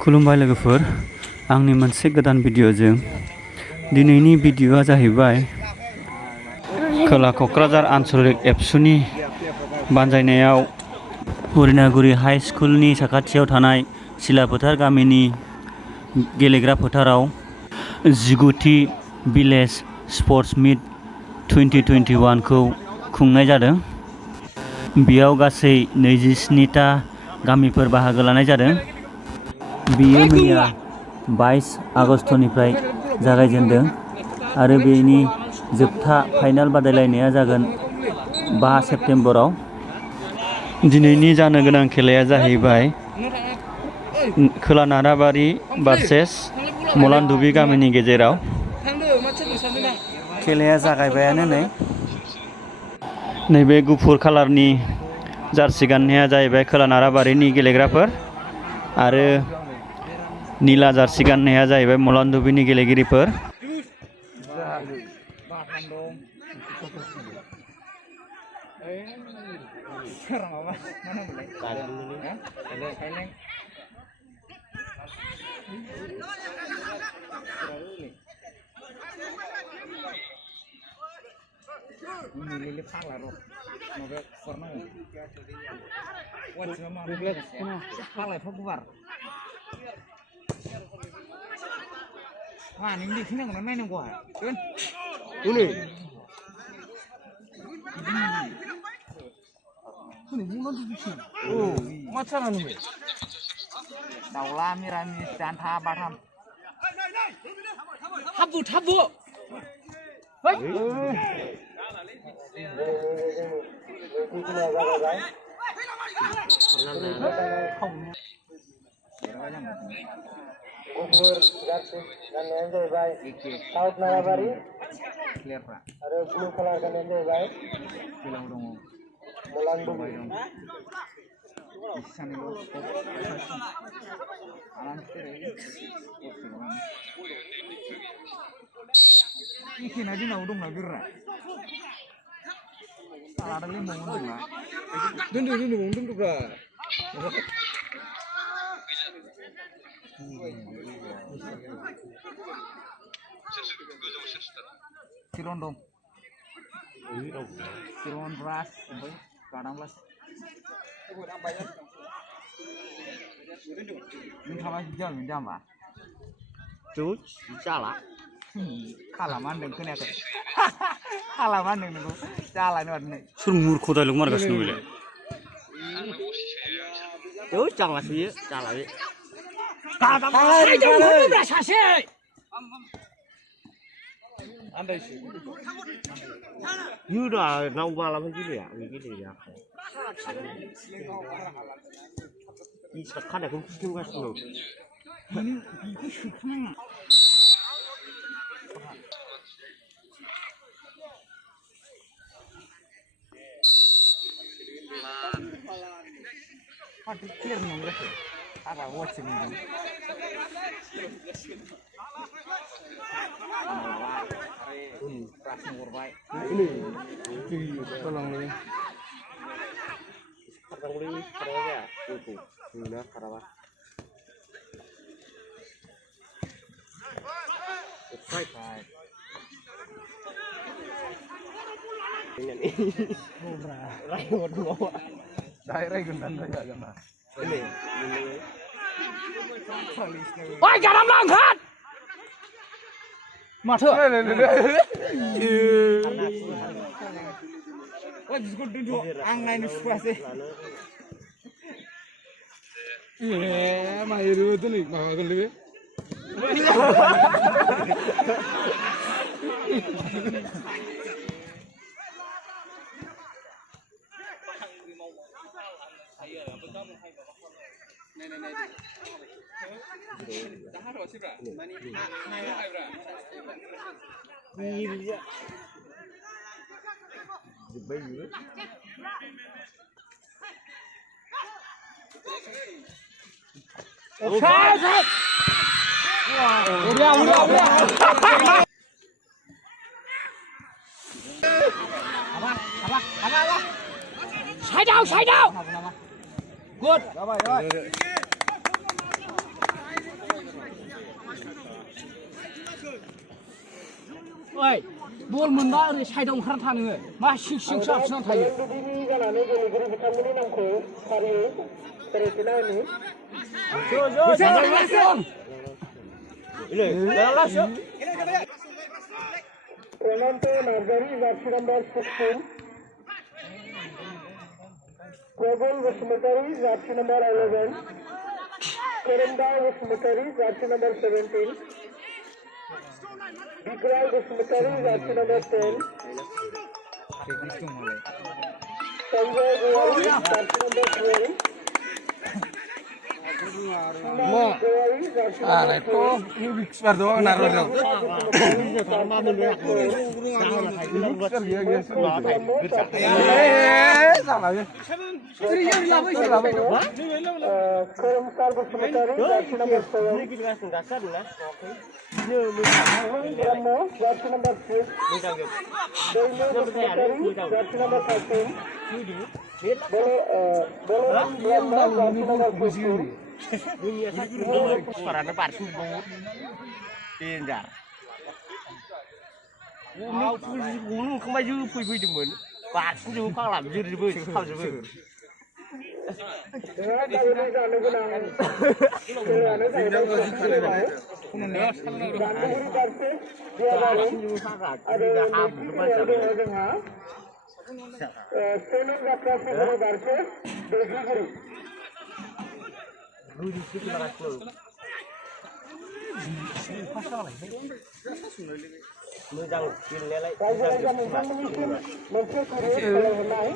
खुलुमबाय लोगोफोर, आंनि मोनसे गोदान भिडिअजों दिनैनि भिडिअआ जाहैबाय खोला क'क्राझार आन्चलिक एबसुनि बानजायनायाव हरिनागुरि हाइ स्कुलनि साखाथियाव थानाय सिलाफोथार गामिनि गेलेग्रा फोथाराव 19थि भिलेज स्पर्ट्स मिट 2021 खौ खुंनाय जादों। बेयाव गासै 27टा गामिफोर बाहागो लानाय जादों। बेयो मैया 22 आगस्तनिफ्राय जागायजेन्दों आरो बेनि जोबथा फाइनाल बादायलायनाया जागोन 5 सेप्तेम्बराव। दिनैनि जानो गोनां खेलाया जाहैबाय खोला नाराबारि भार्सेस मलानदुबि गामिनि गेजेराव। खेलाया जागायबायानो नै। नैबे गुफुर कालारनि जार्सि गाननाया जाहैबाय खोला नाराबारिनि गेलेग्राफोर आरो नीला जार्सि गाननाया जाहैबाय मलानदुबिनि गेलेगिरिफोर। दाउला मिरामिस जानथा बाथाम हाबु गुफुर जार्सि गाननायानो जाहैबाय साउथ नाराबारि आरो ब्लु कालार गाननायानो जाहैबाय मलानदुबि। दिनाव दंना बिरा Siron dong. Siron beras, kadang beras. Minta masih jam apa? Cuy, salah. Kalaman deng kena ke. Kalaman deng nunggu. Salah nih warna. Surmur kota lu marga sini bile. Cuy, salah sih, salah sih. Saya jauh berasa sih. Yuda, nau malam begini ya, begini ya. Ini sekarang aku pusing gas dulu. Patikir nunggu sih. Apa watching ini? Prasing urbai. Ini tolong nih. Sekarang beli berapa ya? Itu. Sudah berapa? Baik. Ini nih. Rayon bawa. Daerah gundan saya kan. Ini. Oi, jangan melanggar. Mata. Wah, justru duduk angai suka sih. Iya, mahiru tuh nih, makan lebih. Udah. Apa? Sai đâu. Good. ओइ बल मोनबा ओरै साइडआव ओंखारना था नोङो मा सिं सिंसो हाबसोना थायो गुदिनि जानानै गेलेगिरि बिथांमोननि नामखौ फारियै फरायथिना होनि प्रनन्त नार्जारि जार्सि नाम्बार 16 प्रबल बसुमतारी जार्सि नाम्बार 11 करंदा बसुमतारी जार्सि नाम्बार 17 विक्राय बसुमतारी जार्सि नाम्बार 10 संजय गोवारी जार्सि नाम्बार 12 बिक्सबार दं नारबाजों खोरोमसार बसुमतारी जार्सि नाम्बार 7 ब्रह्म जार्सि नाम्बार 6 दैलो बसुमतारी जार्सि नाम्बार 13 बलराम ब्रह्म जार्सि number 14 suaranya parsu banget pinjar mau gunung kemaju fui-fui-demen parsu juga kalah jujur kau juga dengan kali जानो गोनां खेलायानो जाहैबाय गान्धीगिरि फारसे दियाबारि आरो नैथि खेलायाव दङ जोंहा सेनो जात्रा सिंह फारसे दैजिगिरि मोजां गेलेनायालाय रायजो राजा नोंथांमोननिसिम मोनसे गुरै खावलायहरनाय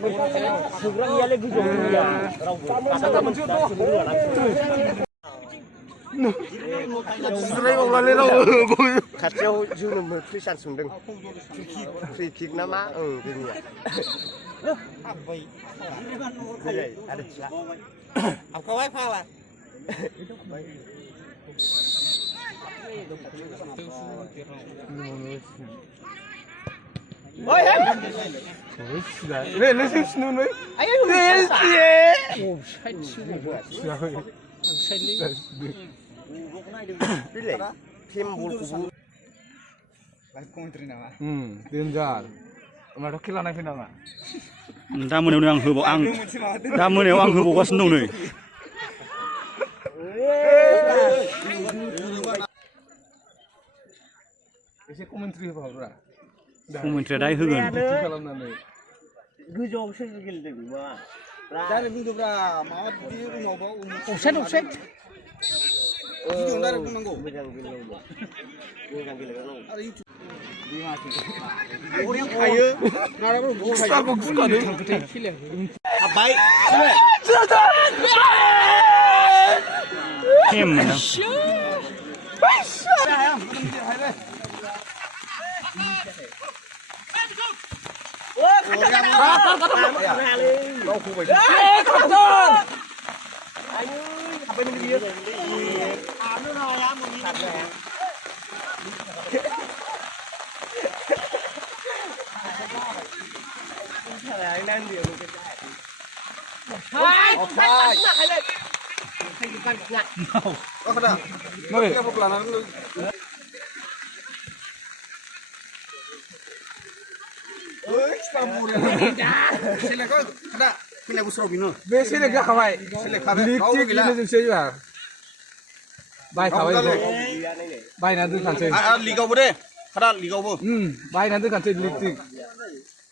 नोंथांमोना सोग्रानियालाय गोजौ गैया रावबो खाथियाव जोंनो फ्रि चान्स मोनदों फ्रि किक ना मा जोंनिया Kawai pala. Oi, hey. Ini sih senun nih. Ayo, pilih. Tim bulu. Live commentary nama. Danger. Mana kila naik nama. दा मोनायावनो आं होबाव आं दा मोनायाव आं होबावगासिनो दं नै एसे कमेन्ट्रि होबावब्रा कमेन्ट्रिया दाय होगोन खालामनानै गोजौआवसो गेलेदों मा दाइरेक्ट बुंदोब्रा माबा बिदि उनावबा अफसाइड अफसाइड भिडिअ दाइरेक्ट बुंनांगौ मोजां गेलेनांगौ मोजां गेलेनांगौ आरो YouTube Orang kaya, nara bro, bukan kaya. Baik. Kem mana?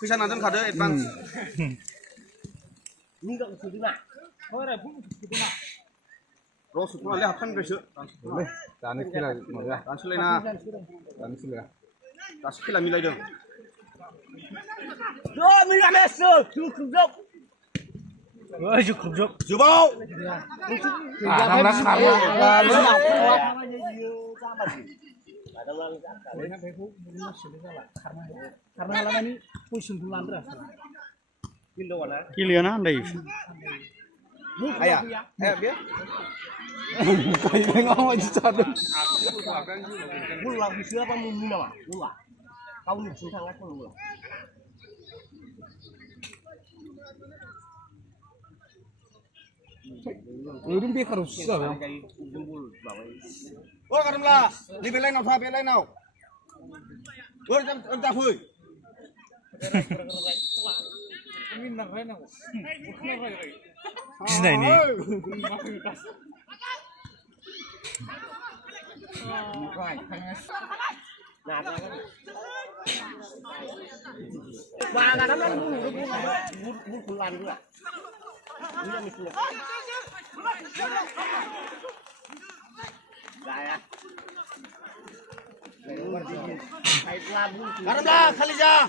Fैसा नाजों खादो एडभान्स रसुखौलाय हाबखाननिफ्रायसो दानो खेला माबा दानसोलायना दानसोलाया दासो खेला मिलायदों जोबाव Kilian anda itu. Ayah, biar. Kayak ngomong aja satu. Pulang siapa mau nama? Pulang. Kau nih sangat pulang. Udah biar harus susah ya. Jempol bawa. Oh, karena lah, di belai nau, जाफै गिनायनि Garamlah kali ja.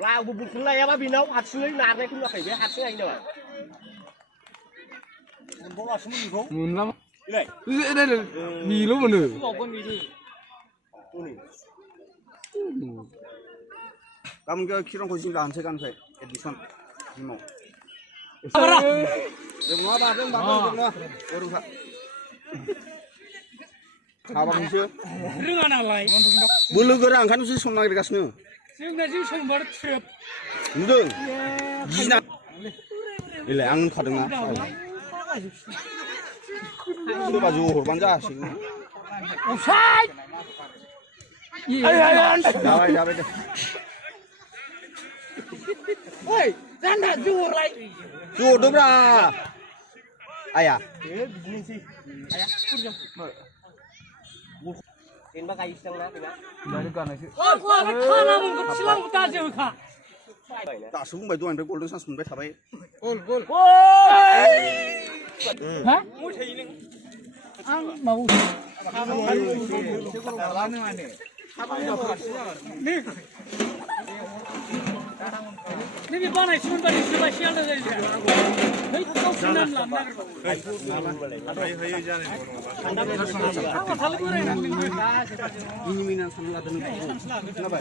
Lah bubuk lai apa binau hasilnya narnya itu nggak kayak hasilnya ini loh. Bola semua kau. Munlam. Ilai. Ini milu mana? Kamu ke kira kau sih lahan sekan saya edison. Mau. Apa? Mau apa? Mau apa? Orang tak. Apa musuh? Rengan alai. Bulu gerang kan musuh semua kerjasnya. Sehingga sih sumber trip. Mendung. Gina. Ilai ang kadang na. Itu baju horban sih. Usai. Jawab jawab deh. Woi, jangan jual lagi. Tuh dobra. Ayah. Ini mah kayu setengah tidak. Dari kana sih. Oh, gua nak kana mungkin silang kita jauh kah. Tak sebung baik tu ambil golden sans sampai tapai. Gol. Hah? Ang mau. Ini mana sih pun balik sebab sial dah jadi. Hei, kau senang lah. Ini minat sama ladan. Kenapa?